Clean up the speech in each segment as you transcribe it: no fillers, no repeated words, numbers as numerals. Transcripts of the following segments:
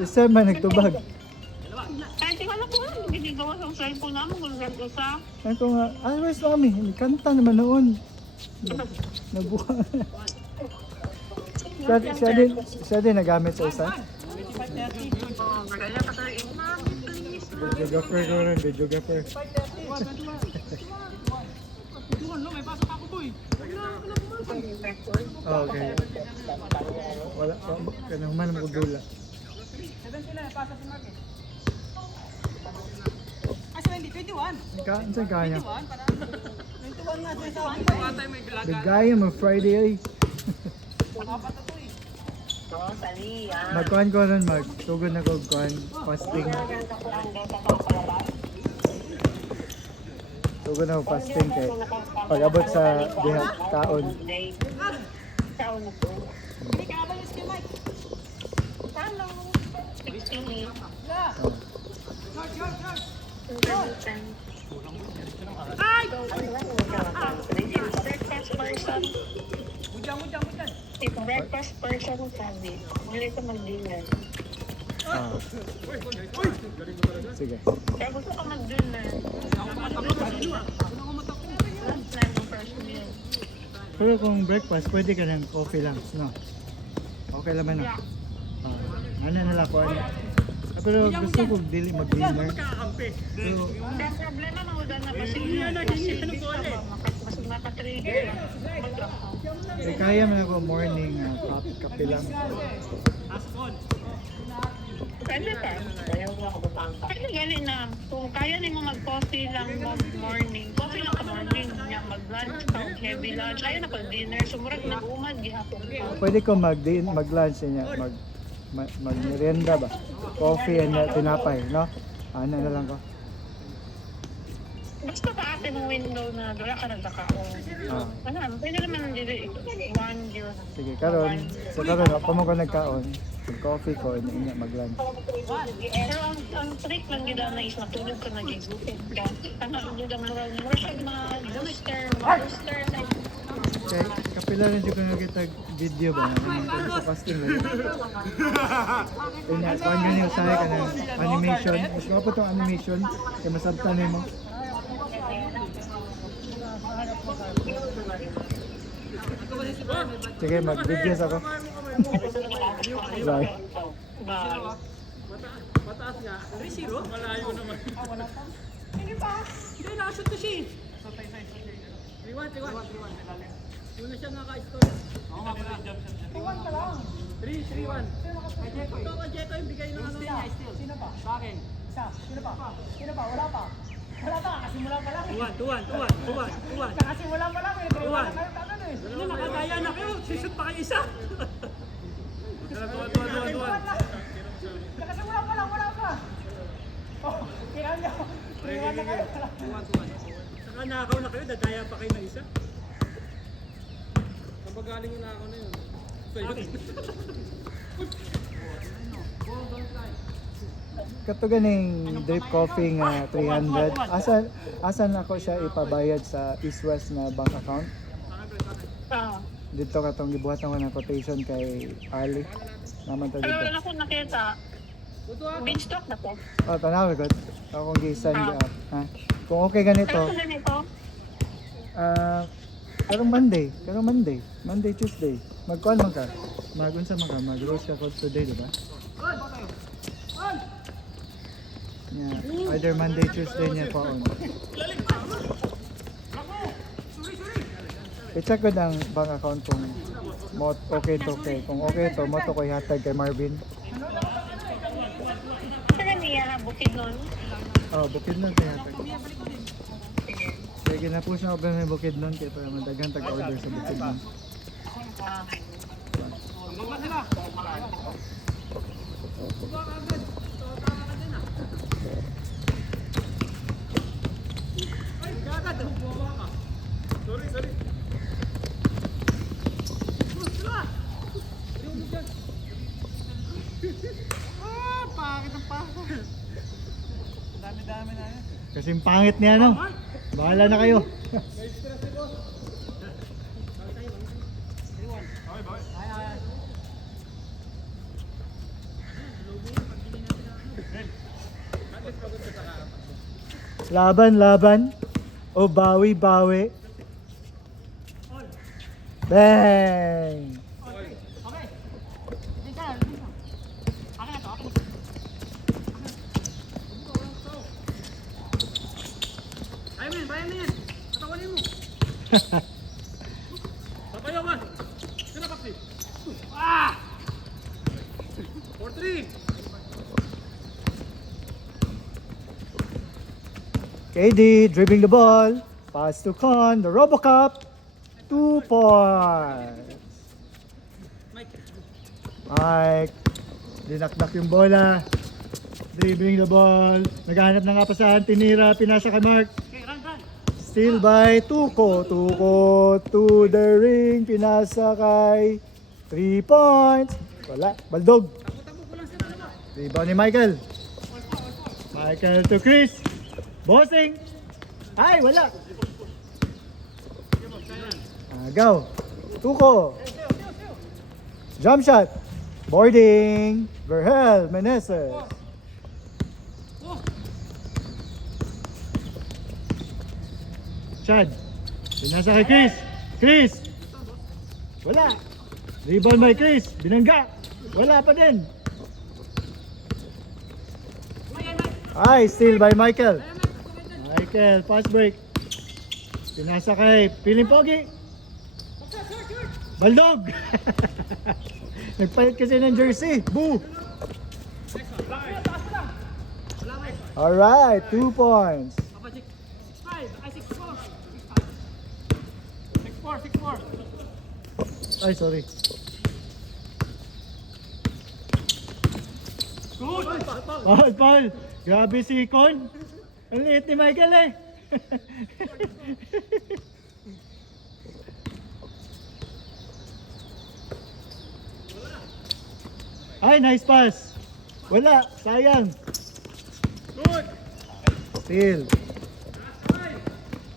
Isa man nagtubag. Kahit ikaw na po, ginagawa sa cellphone namin, gulgat isa. Ay ko nga, always na kami. Kanta naman noon. Nabuha. Siya din nagamit sa isa. Maganda ka sa ina, please. Videographer ko rin, videographer. Oh, okay. Wala, kanang man mo dula. Saan kaya? Bigaya mo Friday ay. Magkuhan ko rin, magtugod na ko kuhan, fasting. Tugod na ko fasting kay pag-abot sa diha kaon. Kaon na po. Breakfast person sabi. Hindi ko mag-dinner. Sige. Kaya gusto ko mag-dinner. Lunch na yung first meal. Pero kung breakfast, pwede ka ng coffee lang, no? Okay lang na. Ano na lang ko, ano? Pero gusto ko dili mag-dinner. Pero, Ang problema na ulan na kasi mas makatrigger. kaya man ako morning, kape lang. Pwede pa. Pwede galing na. Kung kaya niyo mag-coffee lang morning. Coffee lang ka morning. Mag-lunch, heavy lunch. Ayaw na pag-dinner. Sumurag na umad, gihapon pa. Pwede ko mag-lunch niya, mag-merienda ba? Coffee and tinapay, no? Ano na lang ko. Basta pa atin ng window na doon ka nagkakaon. Ano, pwede naman dili. One year. Sige, karon. Sa karon, ako mo ko nagkaon. Coffee ko, ina mag-lunch. Pero ang trick lang yun na is matulog ka nag-exupin ka. Ano, yun ang mura siya booster. Okay, kapila rin ko nakita video ba? Ano sa fasting mo? Kanya, kung ano yung usahay ka ng animation. Mas mga po itong animation, kaya masabtan mo. Sige, mag-videos ako. Bye. Bye. Mataas nga. 3-0? Malayo naman. Hindi pa. Hindi, nakashoot to siya. 3-1. Una siya naka-score. Oo nga pala. 3-1 ka lang. 3-1. Ito ka, Jeto, yung bigay ng ano niya. Sino pa? Sa akin. Isa. Sino pa? Sino pa? Wala pa. Wala pa, kasimula pa lang. 2-1. Kasimula pa lang. 2-1. Ano, nakagaya na kayo. Sishoot pa kayo isa. 2-1. Nakasimula pa lang, wala pa. Oh, kailan nyo. 3-1 na kayo. 2-1. Saka nakaw na kayo, dadaya pa kayo na isa. Kapagaling yung nakaw na yun. Kato ganing drip coffee nga 300. Asan ako siya ipabayad sa East West na bank account? Dito katong gibuhatan ko ng quotation kay Ali. Naman ta Pero dito. wala ko nakita. Beanstalk na po. Oh, tanaw ko. Akong gisan up, ha. Kung okay ganito, Pero kung ganito, karong Monday, Tuesday. Mag-call man ka. Magunsa man ka, mag-roast ka for today, di ba? Yeah, either Monday, Tuesday niya pa on. I-check ko ang bank account kung okay to okay. Kung okay to, mo to ko ihatag kay Marvin. saan niya bukid nun? Oh, bukid nun kay hatag. Sige na po siya ako may bukid nun kaya para madagan tag-order sa bukid nun. Sorry. Pangit ang pangit. Dami-dami na yan. Kasing pangit niya no. Bahala na kayo. Okay, boy. Laban. O bawi. Bang! Okay. Minsan. Akin na to. Bayan mo yan. Patawanin mo. Papayaw ka. Sino kapti? 4-3. KD dribbling the ball. Pass to Con. The RoboCop. 2 points. Mike. Dinakdak yung bola. Dribbling the ball. Naghahanap ng kapasahan. Tinira. Pinasa kay Mark. Okay, run. Still by Tuko to the ring. Pinasa kay 3 points. Wala. Baldog. Takbo ko lang sa dalawa. Rebound ni Michael. Michael to Chris. Bossing. Ay, wala. Agaw. Tuko. Jump shot. Boarding. Verhel Meneses. Chad. Pinasa kay Chris. Chris. Wala. Rebound by Chris. Binangga. Wala pa din. Ay, still by Michael. Michael, pass break. Pinasa kay Piling Pogi. Baldog. Nagpalit kasi ng jersey. Boo. Alright, 2 points. 6-4. Ay, sorry. Paul. Grabe si Con. Ang liit ni Michael eh. Ay, nice pass. Wala, sayang. Steal.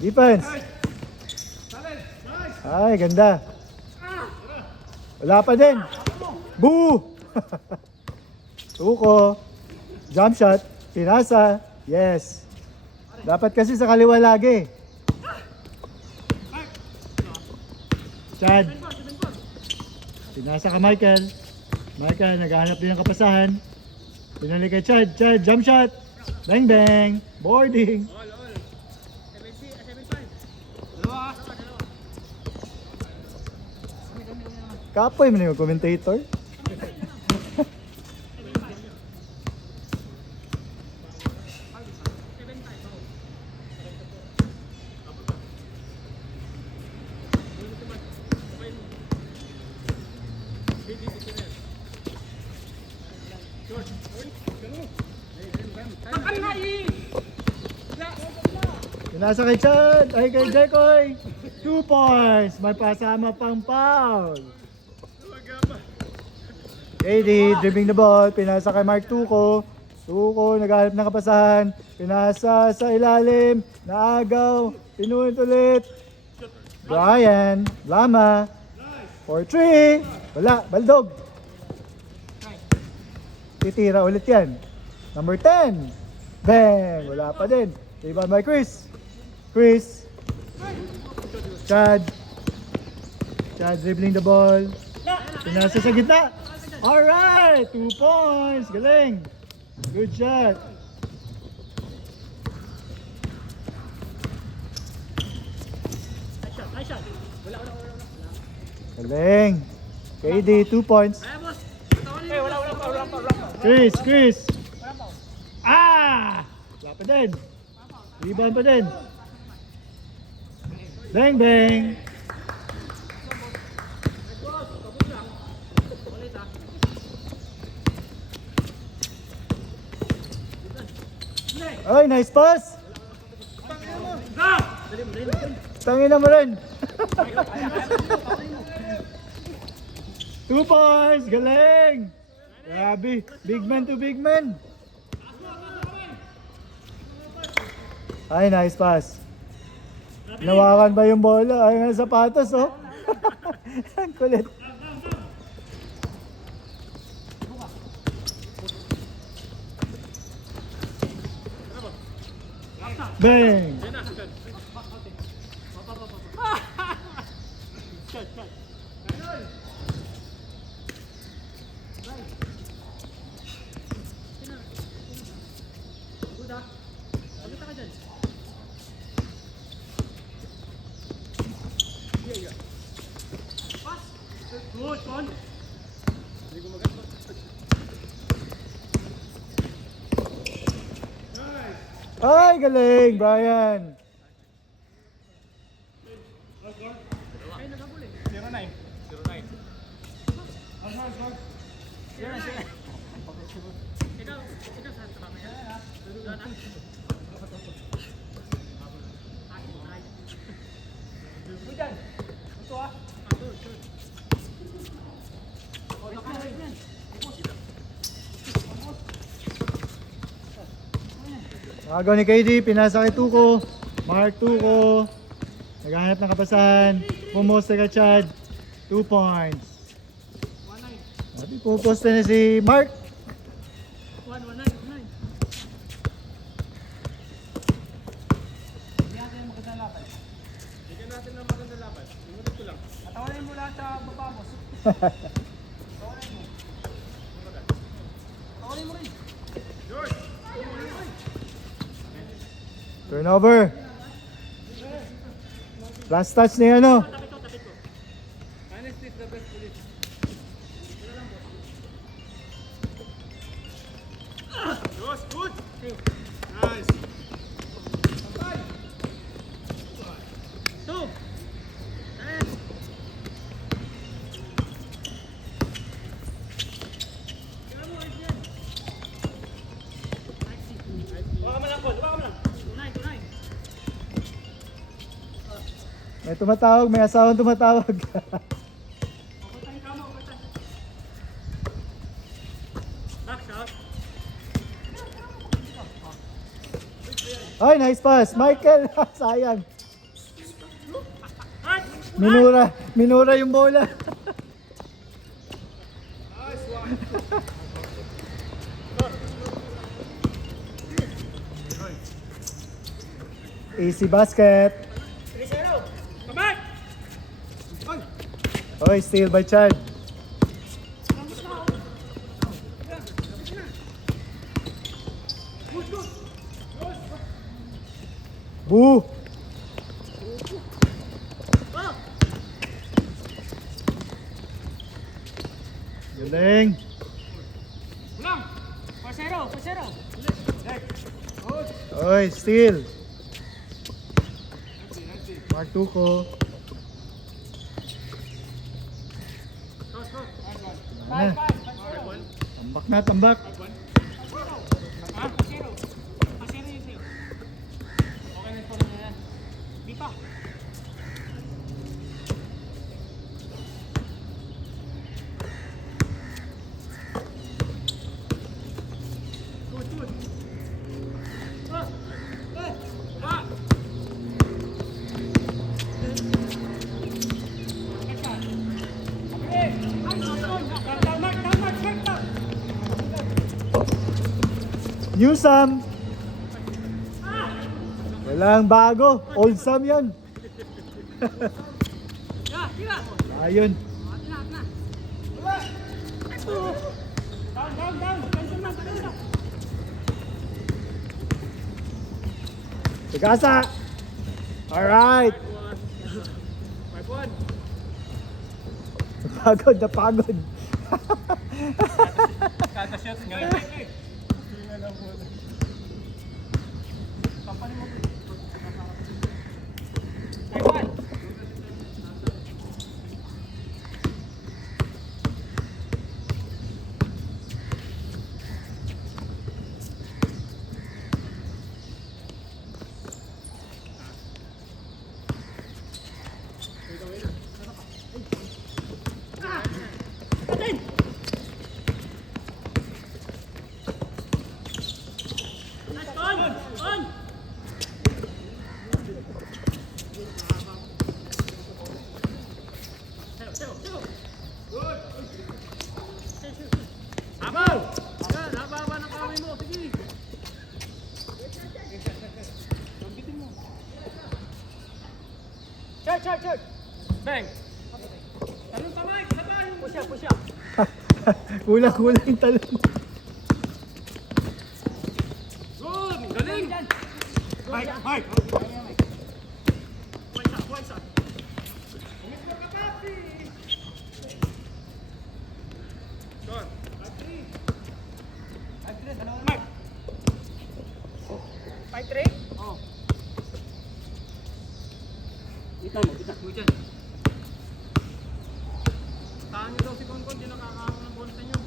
Defense. Ay, ganda. Wala pa din. Boo! Tuko. Jump shot. Pinasa. Yes. Dapat kasi sa kaliwa lagi. Chad. Pinasa ka Michael. Michael, naghahanap din ng kapasahan. Pinali kay Chad. Chad, jump shot. Bang bang. Boarding. Kapoy mo na yung commentator. Pinasa kay Chad. Ay kay Jekoy. 2 points. May pasama pang foul. KD dribbling the ball. Pinasa kay Mark Tuko. Tuko naghahanap ng kapasahan. Pinasa sa ilalim. Naagaw. Pinulit ulit. Brian. Lama. 4-3. Wala. Baldog. Titira ulit yan. Number 10. Bang. Wala pa din. Rebound by Chris. Chad dribbling the ball. Pinasa sa gitna. Alright, 2 points. Galing. Good shot. Galing. KD, 2 points. Chris. Wala pa din. Rebound pa din. Bang bang. Ay, nice pass. Tangina mo rin. 2 points. Galing. Grabe. Big man to big man. Ay, nice pass. Nawakan ba yung bola? Ay, nga sapatos, oh. Ang kulit. Bang! Good, Con. Ay, galing, Brian. Agaw ni KD, pinasa kay Tuko. Mark Tuko. Naghahanap ng kapasahan. Pumoste ka Chad. 2 points. Sabi, puposte na si Mark. 1-1-9. Bigyan natin ng magandang laban. Imunod ko lang. Atawanin mo lahat sa baba mo. Atawanin mo. Atawanin mo rin. George! Turnover. Last touch ni ano. Tapit ko. Honestly, the best police. Good! Nice! 2! May tumatawag, may asawang tumatawag. Ay, nice pass. Michael, sayang. Minura yung bola. Easy basket. Oy, steal by Chad. Boo! Galing. Pasero. Oy, steal. Mark Tuko. Ano? Tambak na, tambak. New Sam. Walang bago. Old Sam yan. Ayun. Pagkasa. Alright. 5-1. Napagod. Kata shots nga. Kampanin mo. 5-1. Kulang yung talon. Good! Galing! Mike! Mike! Oh. Gitna mo, gitna. Gitna. Tahan niyo daw si Konkon, di nakakaano ng bola sa inyo.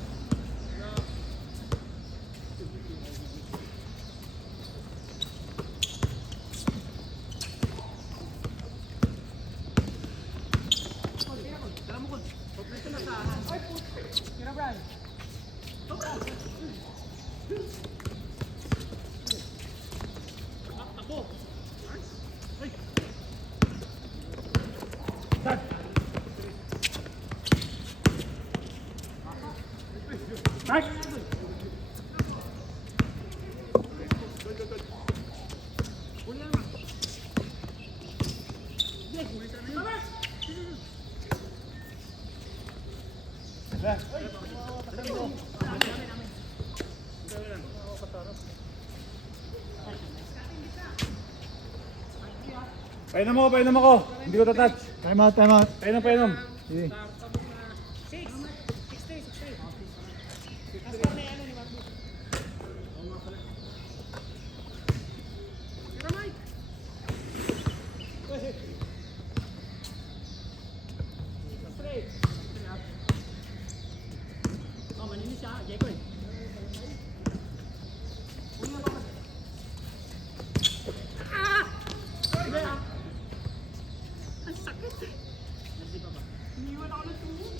Dala mo, Kon. Kompleto na sa... Ay, puto. Kira, Brian. Takbo. Ay. Start. Start. Huli naman. Yes, huli sa naman. Painom ako. Hindi ko tatouch. Time out, time out. Painom. Sige. Oh, maninis siya. Jekoy. Ang sakit eh. Nasi pa ba? Iniwan ako ng tuhod.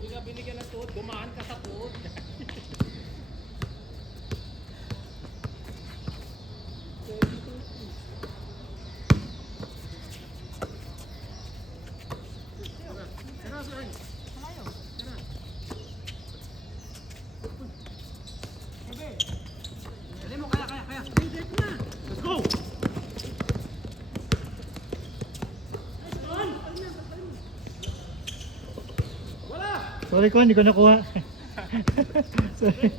Hindi ka binigyan ng tuhod. Gumaan ka sa tuhod. Dali mo, kaya. Let's go! Wala! Sorry ko, hindi ko nakuha. Sorry.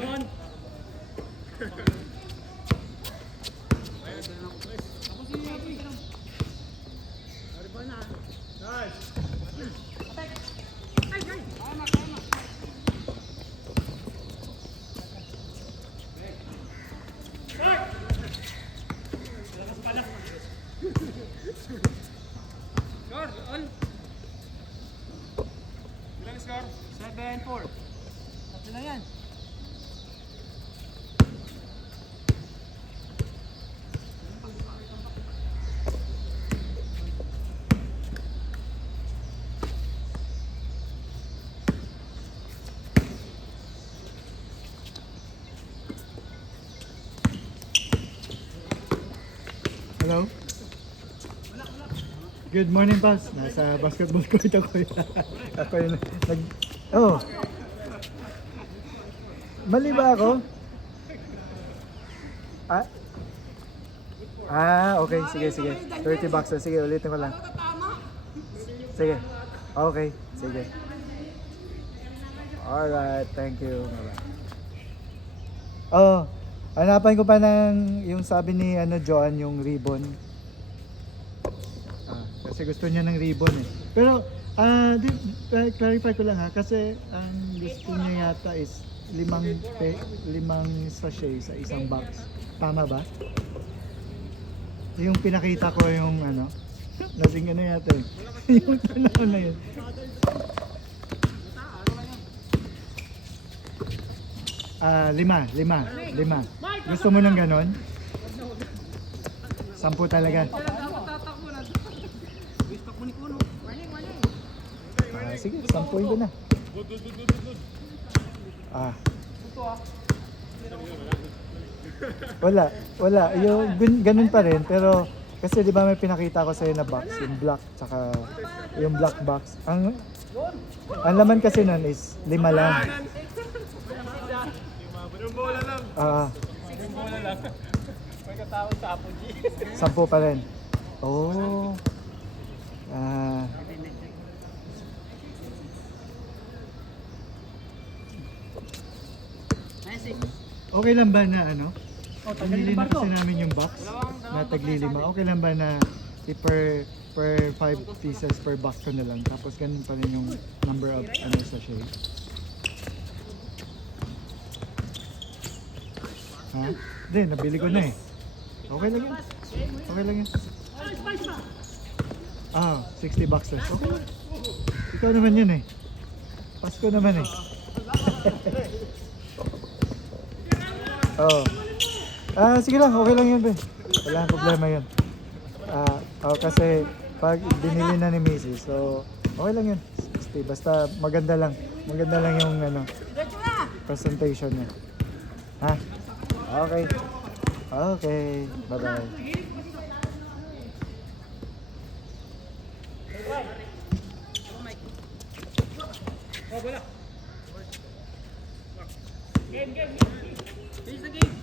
Gone! Ako si Abi. Arriba na. Nice! Ay! Kaya ma. Score, all. Ilang score? 7-4. Tatlo na yan. Hello? Good morning, boss. Nasa basketball court ako. Ako yung nag... Oh. Mali ba ako? Okay. Sige. 30 bucks. Sige, ulitin ko lang. Sige. Okay. Sige. Alright. Thank you. Bye-bye. Oh. Hanapan ko pa ng yung sabi ni John, yung ribbon. Kasi gusto niya ng ribbon eh. Pero, clarify ko lang ha, kasi ang gusto niya yata is 5 sachet sa isang box. Tama ba? Yung pinakita ko yung lasing yata eh. Yung tanong na yun. Lima. Gusto mo ng ganon? 10 talaga. Tatakbo na. Wistok mo ni Kuno. Warning. Sige, 10 ko na. Wala. Yung ganun pa rin, pero kasi di ba may pinakita ko sa'yo na box, yung black, tsaka yung black box. Ang laman kasi nun is 5 lang. Yung bola lang. Ah, May katawag sa Apo G. 10 pa rin. Oh. Ah. Okay lang ba na ano? Pumili na kasi namin yung box na taglilima. Okay lang ba na per 5 pieces per box ko na lang. Tapos ganun pa rin yung number of ano sa shade. Ha? Hindi, nabili ko na eh. Okay lang yun. Okay lang yun. Ah, 60 boxes. Okay. Ikaw naman yun eh. Pasko naman eh. Oh. Sige lang, okay lang yun, be. Wala nang problema yun. Kasi pag binili na ni Mrs. So, okay lang yun. Basta maganda lang. Maganda lang yung ano, presentation niya. Ha? Okay. Okay. Bye-bye. Finish the game.